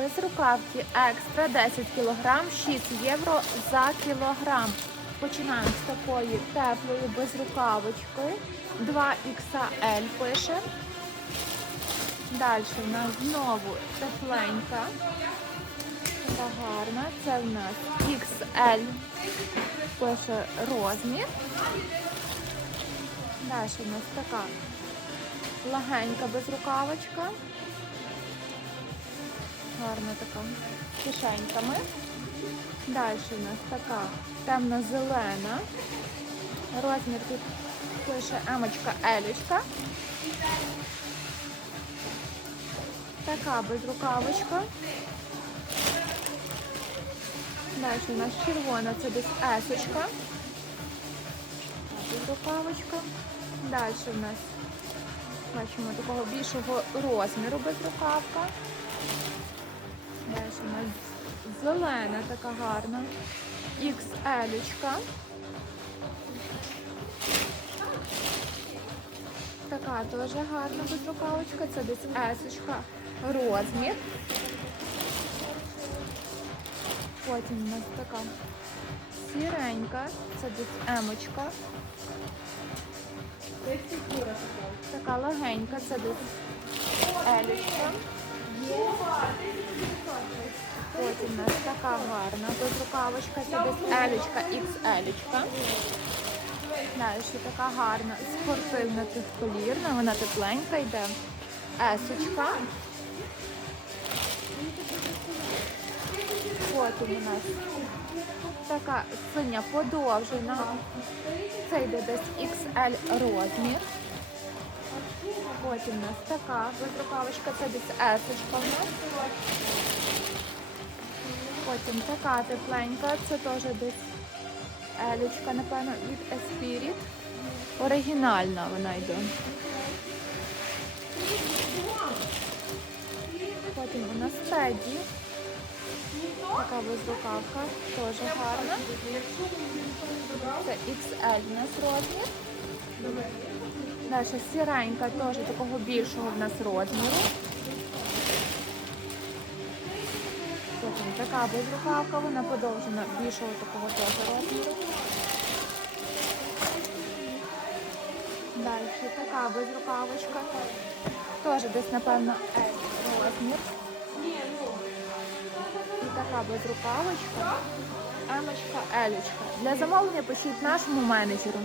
без рукавки екстра 10 кг, 6 євро за кілограм. Починаємо з такої теплої безрукавочки. 2XL пише. Далі в нас знову тепленька. Така гарна. Це в нас XL. Пише розмір. Далі у нас така легенька безрукавочка. Гарна така кишеньками. Далі у нас така темно-зелена. Розмір тут пише емочка елічка. Така безрукавочка. Далі у нас червона, це десь есочка. Безрукавочка. Далі у нас бачимо такого більшого розміру безрукавка. Далі у нас зелена така гарна. XL. Така теж гарна безрукавочка. Це десь есочка розмір. Потім у нас така сіренька, це десь емочка. Така легенька, це десь елічка. Потім у нас така гарна безрукавочка, це десь елічка, XL. Далі така гарна спортивна тихколірна, вона тепленька йде. Есочка. Потім у нас така синя подовжена. Це йде десь XL розмір. Потім у нас така безрукавочка, це десь есочка в нас. Потім така тепленька, це теж десь елічка, напевно, від Esprit. Оригінальна вона йде. Потім у нас Теді. Така безрукавка, теж гарна. Це XL у нас розмір. Далі сіренька, теж такого більшого в нас розміру. Потім така безрукавка, вона подовжена більшого такого теж розміру. Далі така безрукавочка. Теж десь, напевно, розмір. І така безрукавочка. Емочка, елючка. Для замовлення пишіть нашому менеджеру.